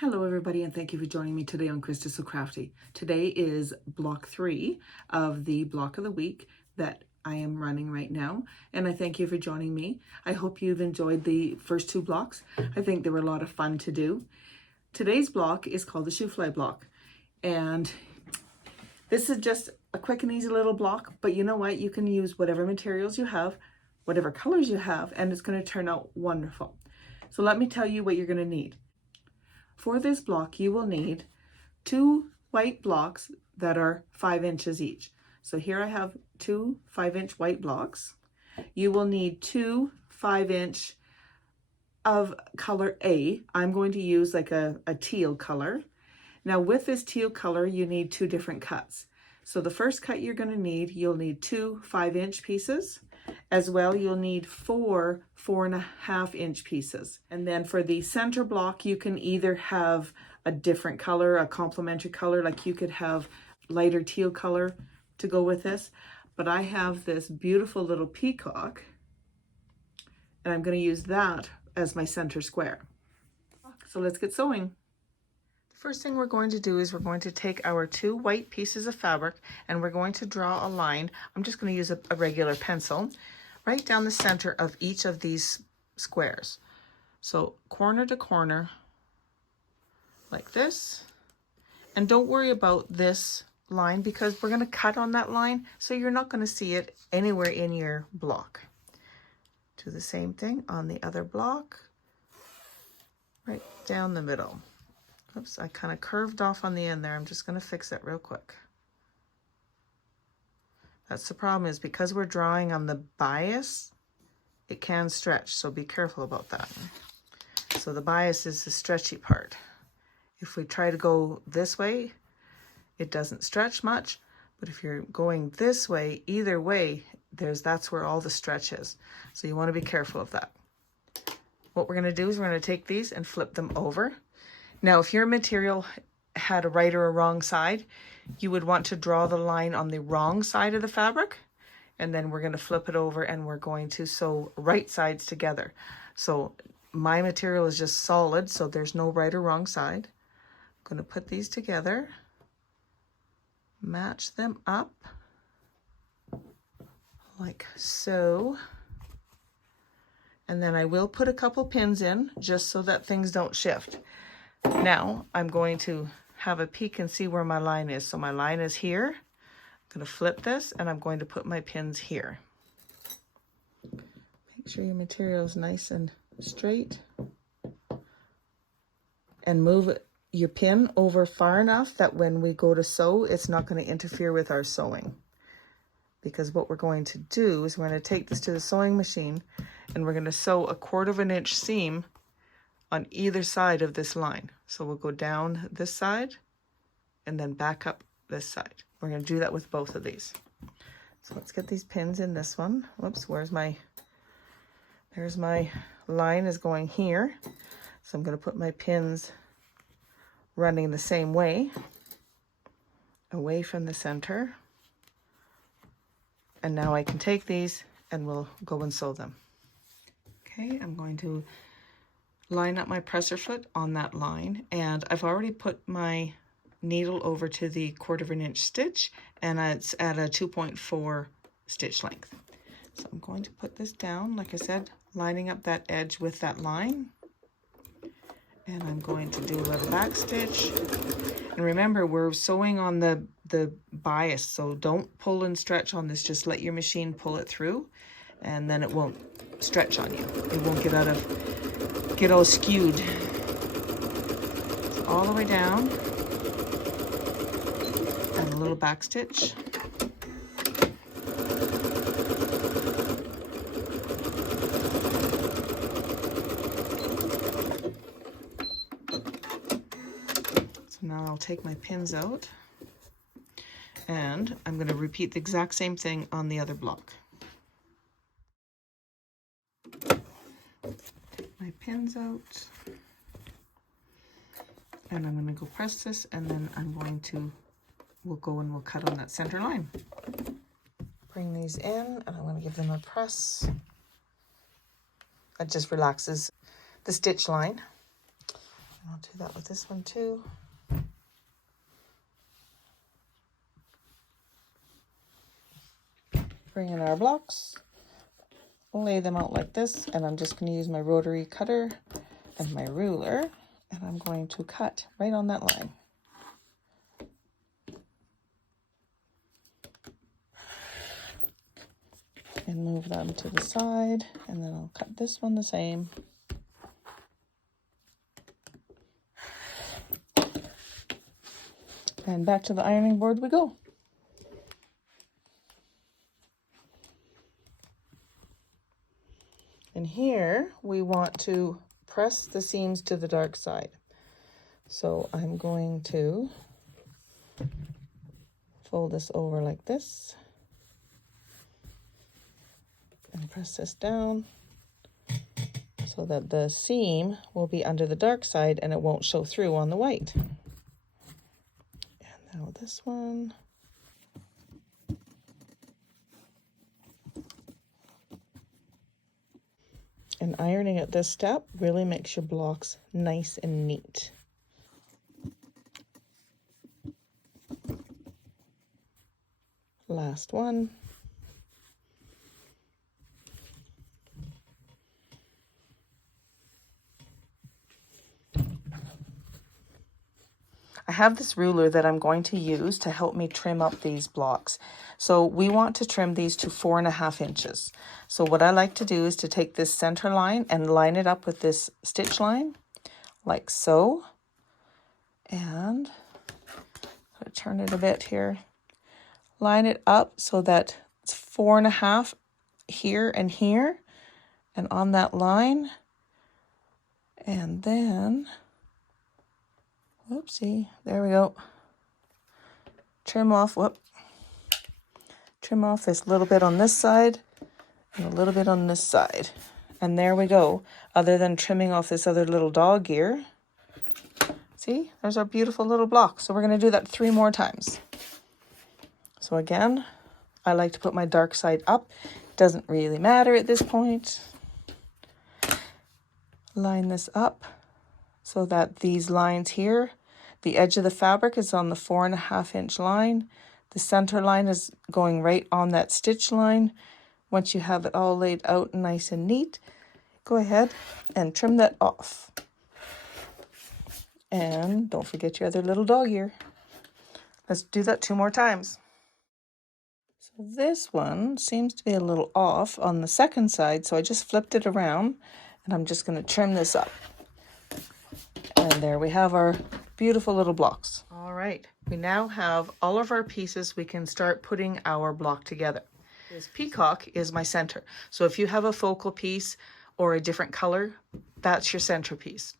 Hello everybody, and thank you for joining me today on Krista So Crafty. Today is block 3 of the block of the week that I am running right now, and I thank you for joining me. I hope you've enjoyed the first 2 blocks. I think they were a lot of fun to do. Today's block is called the Shoo Fly block, and this is just a quick and easy little block, but you know what? You can use whatever materials you have, whatever colors you have, and it's going to turn out wonderful. So let me tell you what you're going to need. For this block, you will need 2 white blocks that are 5 inches each. So here I have 2 5-inch white blocks. You will need 2 5-inch of color A. I'm going to use like a teal color. Now with this teal color, you need 2 different cuts. So the first cut you're going to need, you'll need 2 5-inch pieces. As well, you'll need 4 4.5-inch pieces. And then for the center block, you can either have a different color, a complementary color, like you could have lighter teal color to go with this. But I have this beautiful little peacock, and I'm going to use that as my center square. So let's get sewing. The first thing we're going to do is we're going to take our 2 white pieces of fabric and we're going to draw a line. I'm just going to use a regular pencil right down the center of each of these squares. So corner to corner like this. And don't worry about this line because we're going to cut on that line, so you're not going to see it anywhere in your block. Do the same thing on the other block, right down the middle. Oops, I kind of curved off on the end there. I'm just going to fix it real quick. That's the problem, is because we're drawing on the bias, it can stretch, so be careful about that. So the bias is the stretchy part. If we try to go this way, it doesn't stretch much, but if you're going this way, either way, that's where all the stretch is. So you want to be careful of that. What we're going to do is we're going to take these and flip them over. Now, if your material had a right or a wrong side, you would want to draw the line on the wrong side of the fabric, and then we're going to flip it over and we're going to sew right sides together. So my material is just solid, so there's no right or wrong side. I'm going to put these together, match them up like so, and then I will put a couple pins in just so that things don't shift. Now I'm going to have a peek and see where my line is. So my line is here. I'm going to flip this and I'm going to put my pins here. Make sure your material is nice and straight. And move your pin over far enough that when we go to sew, it's not going to interfere with our sewing. Because what we're going to do is we're going to take this to the sewing machine and we're going to sew a 1/4 inch seam on either side of this line. So we'll go down this side and then back up this side. We're going to do that with both of these. So let's get these pins in this one. Whoops, there's my line is going here. So I'm going to put my pins running the same way, away from the center. And now I can take these and we'll go and sew them. Okay, I'm going to line up my presser foot on that line, and I've already put my needle over to the 1/4 inch stitch, and it's at a 2.4 stitch length. So I'm going to put this down, like I said, lining up that edge with that line, and I'm going to do a little back stitch. And remember, we're sewing on the bias, so don't pull and stretch on this. Just let your machine pull it through, and then it won't stretch on you. It won't get all skewed. So all the way down, and a little back stitch. So now I'll take my pins out, and I'm going to repeat the exact same thing on the other block. My pins out, and I'm going to go press this, and then we'll go and we'll cut on that center line. Bring these in, and I'm going to give them a press. That just relaxes the stitch line. I'll do that with this one too. Bring in our blocks, lay them out like this, and I'm just going to use my rotary cutter and my ruler, and I'm going to cut right on that line. And move them to the side, and then I'll cut this one the same. And back to the ironing board we go. And here we want to press the seams to the dark side. So I'm going to fold this over like this and press this down so that the seam will be under the dark side and it won't show through on the white. And now this one. And ironing at this step really makes your blocks nice and neat. Last one. I have this ruler that I'm going to use to help me trim up these blocks. So we want to trim these to 4.5 inches. So what I like to do is to take this center line and line it up with this stitch line, like so. And I'll turn it a bit here. Line it up so that it's 4.5 here and here, and on that line. And then, whoopsie, there we go. Trim off, trim off this little bit on this side and a little bit on this side. And there we go. Other than trimming off this other little dog ear. See, there's our beautiful little block. So we're going to do that 3 more times. So again, I like to put my dark side up. Doesn't really matter at this point. Line this up so that these lines here, the edge of the fabric is on the 4.5 inch line. The center line is going right on that stitch line. Once you have it all laid out nice and neat, go ahead and trim that off. And don't forget your other little dog ear. Let's do that 2 more times. So this one seems to be a little off on the second side, so I just flipped it around and I'm just going to trim this up. And there we have our beautiful little blocks. All right, we now have all of our pieces. We can start putting our block together. This peacock is my center. So if you have a focal piece or a different color, that's your centerpiece.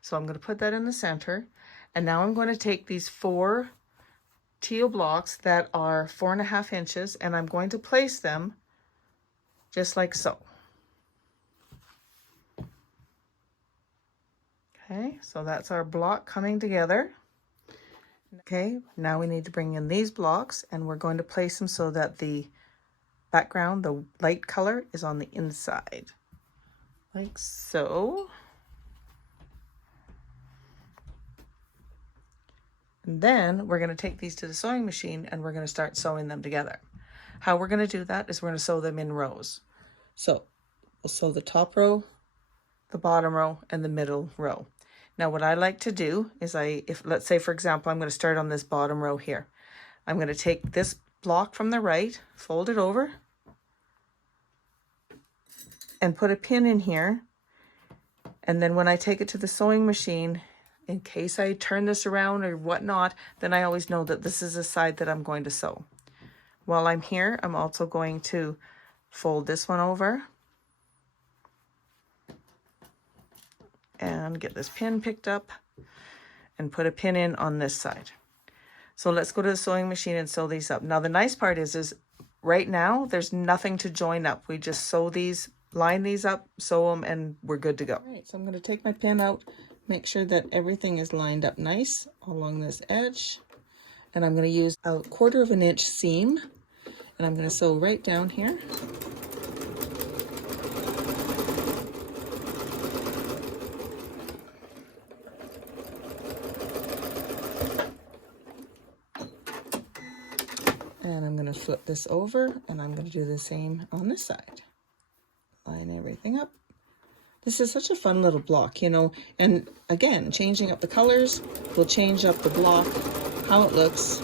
So I'm going to put that in the center. And now I'm going to take these 4 teal blocks that are 4.5 inches, and I'm going to place them just like so. Okay, so that's our block coming together. Okay, now we need to bring in these blocks, and we're going to place them so that the background, the light color, is on the inside, like so. And then we're going to take these to the sewing machine and we're going to start sewing them together. How we're going to do that is we're going to sew them in rows. So we'll sew the top row, the bottom row, and the middle row. Now what I like to do is if let's say for example, I'm going to start on this bottom row here. I'm going to take this block from the right, fold it over, and put a pin in here. And then when I take it to the sewing machine, in case I turn this around or whatnot, then I always know that this is the side that I'm going to sew. While I'm here, I'm also going to fold this one over and get this pin picked up and put a pin in on this side. So let's go to the sewing machine and sew these up. Now the nice part is right now there's nothing to join up. We just sew these, line these up, sew them, and we're good to go. All right, so I'm going to take my pin out. Make sure that everything is lined up nice along this edge. And I'm going to use a 1/4 inch seam. And I'm going to sew right down here. going to flip this over, and I'm going to do the same on this side. Line everything up. This is such a fun little block, you know, and again, changing up the colors will change up the block, how it looks.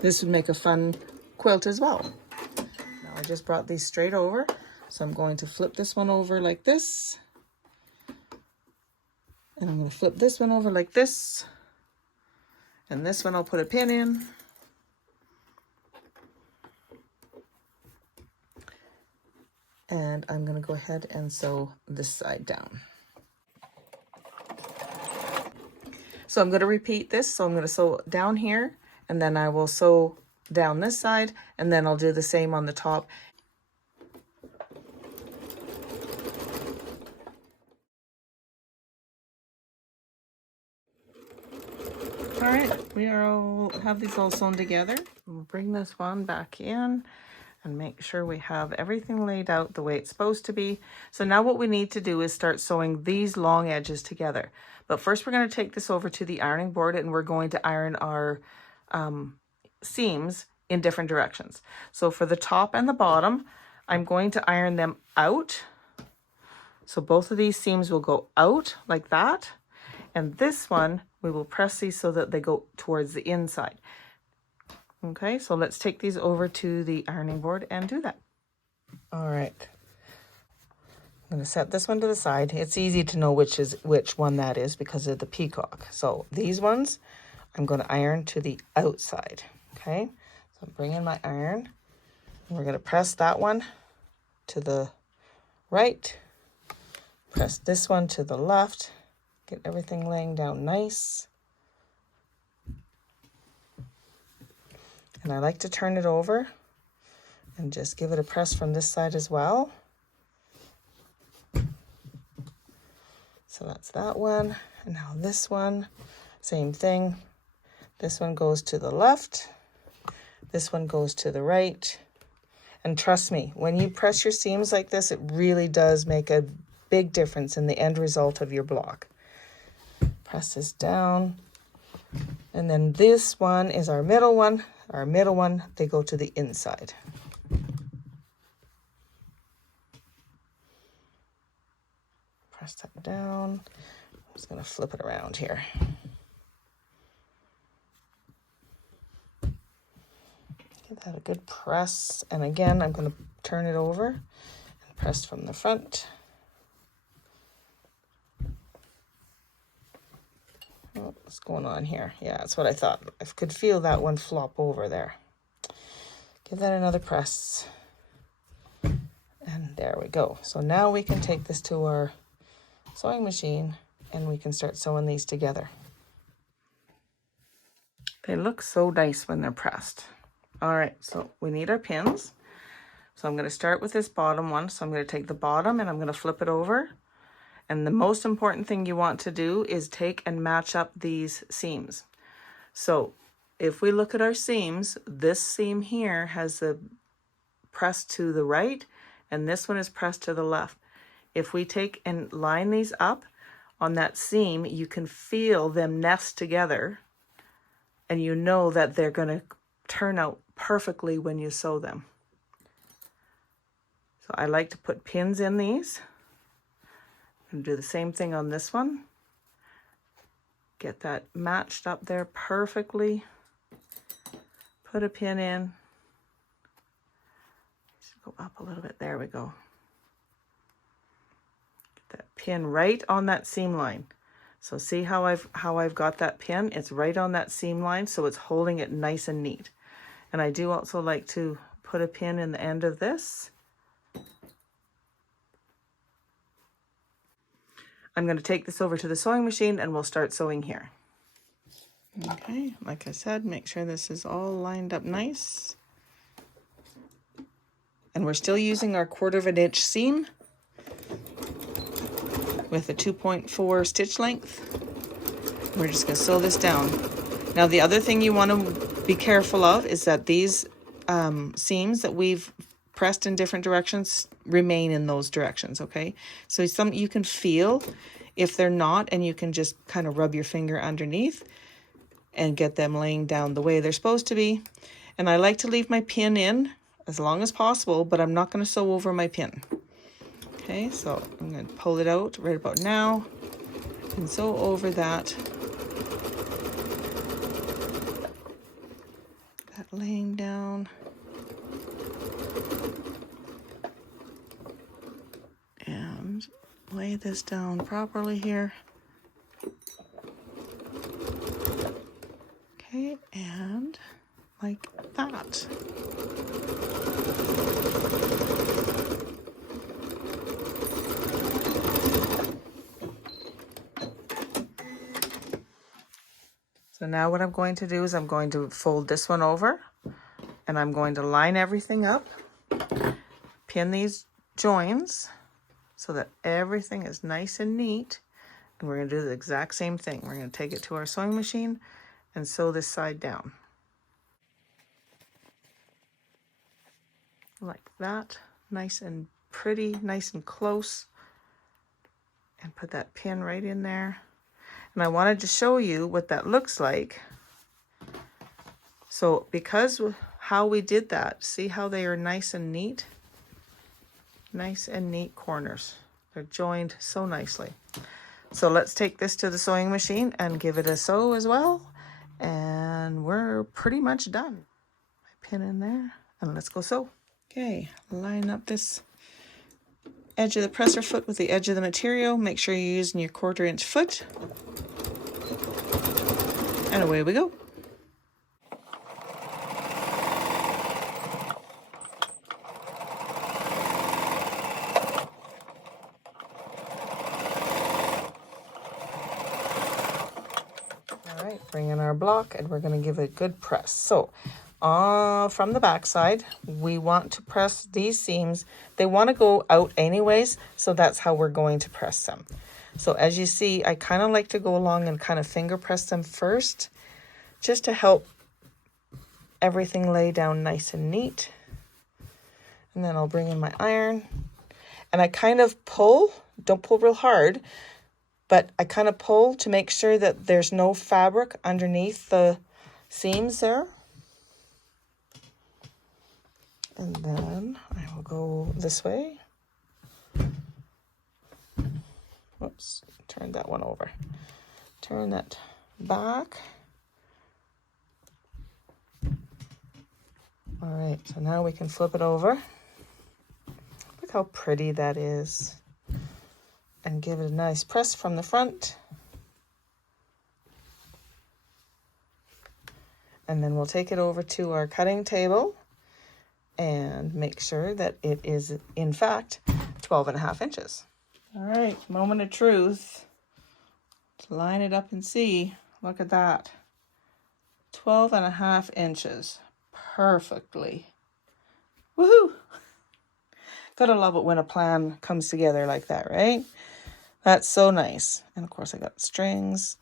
This would make a fun quilt as well. Now I just brought these straight over, so I'm going to flip this one over like this. And I'm going to flip this one over like this. And this one I'll put a pin in. And I'm going to go ahead and sew this side down. So I'm going to repeat this. So I'm going to sew down here, and then I will sew down this side, and then I'll do the same on the top. All right, we have these all sewn together. We'll bring this one back in and make sure we have everything laid out the way it's supposed to be. So now what we need to do is start sewing these long edges together. But first we're going to take this over to the ironing board, and we're going to iron our seams in different directions. So for the top and the bottom, I'm going to iron them out. So both of these seams will go out like that. And this one, we will press these so that they go towards the inside. Okay, so let's take these over to the ironing board and do that. All right. I'm going to set this one to the side. It's easy to know which one that is because of the peacock. So these ones, I'm going to iron to the outside. Okay, so I'm bringing my iron. And we're going to press that one to the right. Press this one to the left. Get everything laying down nice. And I like to turn it over and just give it a press from this side as well. So that's that one. And now this one, same thing. This one goes to the left. This one goes to the right. And trust me, when you press your seams like this, it really does make a big difference in the end result of your block. Press this down. And then this one is our middle one. Our middle one, they go to the inside. Press that down. I'm just going to flip it around here. Give that a good press. And again, I'm going to turn it over and press from the front. Oh, what's going on here? Yeah, that's what I thought. I could feel that one flop over there. Give that another press. And there we go. So now we can take this to our sewing machine and we can start sewing these together. They look so nice when they're pressed. All right, so we need our pins. So I'm going to start with this bottom one. So I'm going to take the bottom and I'm going to flip it over. And the most important thing you want to do is take and match up these seams. So if we look at our seams, this seam here has the press to the right and this one is pressed to the left. If we take and line these up on that seam, you can feel them nest together and you know that they're going to turn out perfectly when you sew them. So I like to put pins in these. And do the same thing on this one. Get that matched up there perfectly. Put a pin in. Just go up a little bit. There we go. Get that pin right on that seam line. So see how I've got that pin? It's right on that seam line, so it's holding it nice and neat. And I do also like to put a pin in the end of this. I'm going to take this over to the sewing machine and we'll start sewing here. Okay, like I said, make sure this is all lined up nice. And we're still using our 1/4 inch seam with a 2.4 stitch length. We're just going to sew this down. Now the other thing you want to be careful of is that these seams that we've pressed in different directions remain in those directions, okay? So some you can feel if they're not, and you can just kind of rub your finger underneath. and get them laying down the way they're supposed to be. And I like to leave my pin in as long as possible, but I'm not going to sew over my pin. Okay, so I'm going to pull it out right about now and sew over that laying down. And lay this down properly here. Okay, and like that. So now what I'm going to do is I'm going to fold this one over and I'm going to line everything up, pin these joins so that everything is nice and neat. And we're going to do the exact same thing. We're going to take it to our sewing machine and sew this side down. Like that, nice and pretty, nice and close. And put that pin right in there. And I wanted to show you what that looks like. So because how we did that, see how they are nice and neat? Nice and neat corners. They're joined so nicely. So let's take this to the sewing machine and give it a sew as well. And we're pretty much done. My pin in there and let's go sew. Okay, line up this edge of the presser foot with the edge of the material. Make sure you're using your 1/4 inch foot. And away we go. All right, bring in our block and we're going to give it a good press. So from the back side, we want to press these seams. They want to go out anyways, so that's how we're going to press them. So as you see, I kind of like to go along and kind of finger press them first, just to help everything lay down nice and neat. And then I'll bring in my iron. And I kind of pull, don't pull real hard, but I kind of pull to make sure that there's no fabric underneath the seams there. And then I will go this way. Whoops, turn that one over. Turn that back. All right, so now we can flip it over. Look how pretty that is. And give it a nice press from the front. And then we'll take it over to our cutting table and make sure that it is, in fact, 12.5 inches. All right, moment of truth. Let's line it up and see. Look at that. 12.5 inches. Perfectly. Woohoo! Gotta love it when a plan comes together like that, right? That's so nice. And of course I got strings.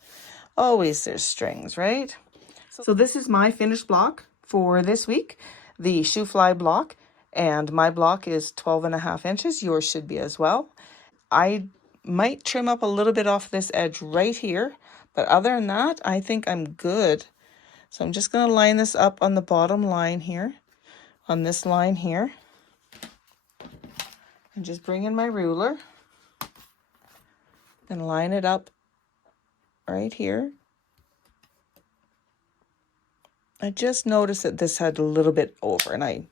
Always there's strings, right? So this is my finished block for this week, the Shoo Fly block. And my block is 12.5 inches. Yours should be as well. I might trim up a little bit off this edge right here, but other than that, I think I'm good. So I'm just going to line this up on the bottom line here, on this line here. And just bring in my ruler and line it up right here. I just noticed that this had a little bit over and I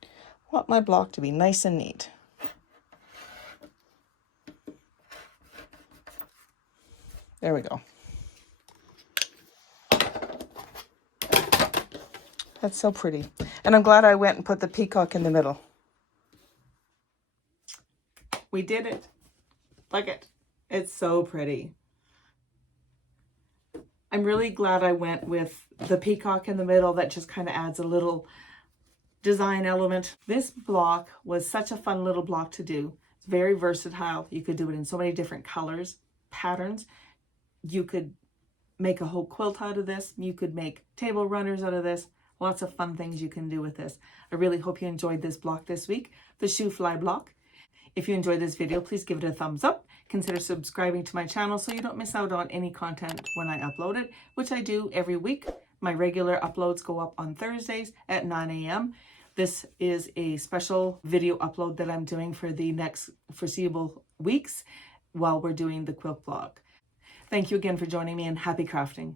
want my block to be nice and neat. There we go. That's so pretty. And I'm glad I went and put the peacock in the middle. We did it. Look it. It's so pretty. I'm really glad I went with the peacock in the middle. That just kind of adds a little design element. This block was such a fun little block to do. It's very versatile. You could do it in so many different colors, patterns. You could make a whole quilt out of this. You could make table runners out of this. Lots of fun things you can do with this. I really hope you enjoyed this block this week, the Shoo Fly block. If you enjoyed this video, please give it a thumbs up. Consider subscribing to my channel so you don't miss out on any content when I upload it, which I do every week. My regular uploads go up on Thursdays at 9 a.m. This is a special video upload that I'm doing for the next foreseeable weeks while we're doing the quilt blog. Thank you again for joining me, and happy crafting.